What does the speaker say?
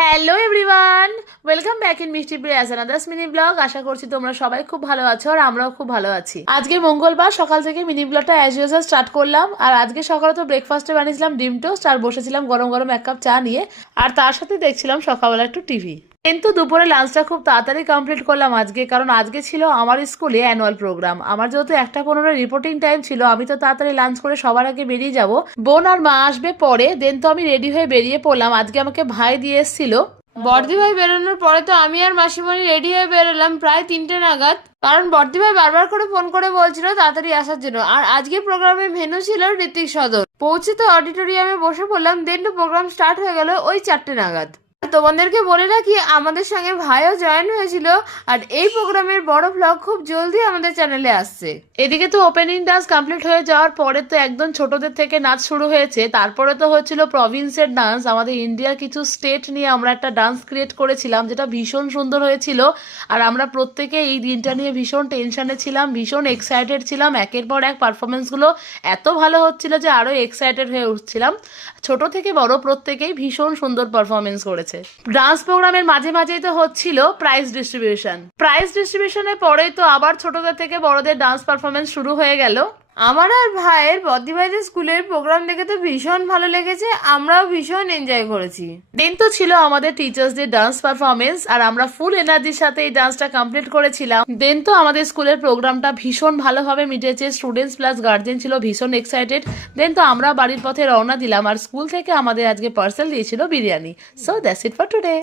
Hello everyone, welcome back in মিষ্টি Prius আনাদার্স mini blog. আশা করছি তোমরা সবাই খুব ভালো আছো আর আমরাও খুব ভালো আছি। আজকে মঙ্গলবার, সকাল থেকে মিনি ব্লগটা অ্যাজ ইউজুয়াল স্টার্ট করলাম। আর আজকে সকালে তো ব্রেকফাস্টে বানিয়েছিলাম ডিম টোস্ট আর বসেছিলাম গরম গরম এক কাপ চা নিয়ে, আর তার সাথে দেখছিলাম সকালবেলা একটু টিভি। কিন্তু দুপুরে লাঞ্চটা খুব তাড়াতাড়ি কমপ্লিট করলাম আজকে, কারণ আজকে ছিল আমার স্কুলে অ্যানুয়াল প্রোগ্রাম। আমার যেহেতু 1:15 রিপোর্টিং টাইম ছিল, আমি তো তাড়াতাড়ি লাঞ্চ করে সবার আগে বেরিয়ে যাব। বোন আর মা আসবে পরে, দেন তো আমি রেডি হয়ে বেরিয়ে পড়লাম। আজকে আমাকে ভাই দিয়ে এসেছিল। বর্দি ভাই বেরোনোর পরে তো আমি আর মাসিমণি রেডি হয়ে বেরোলাম প্রায় 3টে নাগাদ, কারণ বর্দি ভাই বারবার করে ফোন করে বলছিল তাড়াতাড়ি আসার জন্য। আর আজকে প্রোগ্রামের ভেন্যু ছিল ঋত্বিক সদন। পৌঁছে তো অডিটোরিয়ামে বসে পড়লাম, দেন তো প্রোগ্রাম স্টার্ট হয়ে গেল ওই 4টে নাগাদ। তোমাদেরকে বলে রাখি, আমাদের সঙ্গে ভাইও জয়েন হয়েছিল। আর এই প্রোগ্রামের বড় ভ্লগ খুব জলদি আমাদের চ্যানেলে আসছে। এদিকে তো ওপেনিং ডান্স কমপ্লিট হয়ে যাওয়ার পরে তো একদম ছোটদের থেকে নাচ শুরু হয়েছে। তারপরে তো হচ্ছিল প্রভিন্সের ডান্স। আমাদের ইন্ডিয়ার কিছু স্টেট নিয়ে আমরা একটা ডান্স ক্রিয়েট করেছিলাম, যেটা ভীষণ সুন্দর হয়েছিল। আর আমরা প্রত্যেকে এই দিনটা নিয়ে ভীষণ টেনশনে ছিলাম, ভীষণ এক্সাইটেড ছিলাম। একের পর এক পারফরমেন্সগুলো এত ভালো হচ্ছিল যে আরো এক্সাইটেড হয়ে উঠছিলাম। ছোট থেকে বড় প্রত্যেকেই ভীষণ সুন্দর পারফরমেন্স করেছে। ডান্স প্রোগ্রামের মাঝে মাঝেই তো হচ্ছিল প্রাইজ ডিস্ট্রিবিউশনের পরেই তো আবার ছোটদের থেকে বড়দের ডান্স পারফরমেন্স শুরু হয়ে গেল। আমার আর ভাইয়ের বদ্দি ভাইদের স্কুলের প্রোগ্রাম দেখে তো ভীষণ ভালো লেগেছে, আমরাও ভীষণ এনজয় করেছি। দেন তো ছিল আমাদের টিচার্সদের ডান্স পারফরমেন্স, আর আমরা ফুল এনার্জির সাথে এই ডান্সটা কমপ্লিট করেছিলাম। দেন তো আমাদের স্কুলের প্রোগ্রামটা ভীষণ ভালোভাবে মিটেছে। স্টুডেন্টস প্লাস গার্জেন ছিল ভীষণ এক্সাইটেড। দেন তো আমরা বাড়ির পথে রওনা দিলাম, আর স্কুল থেকে আমাদের আজকে পার্সেল দিয়েছিল biryani. So that's it for today.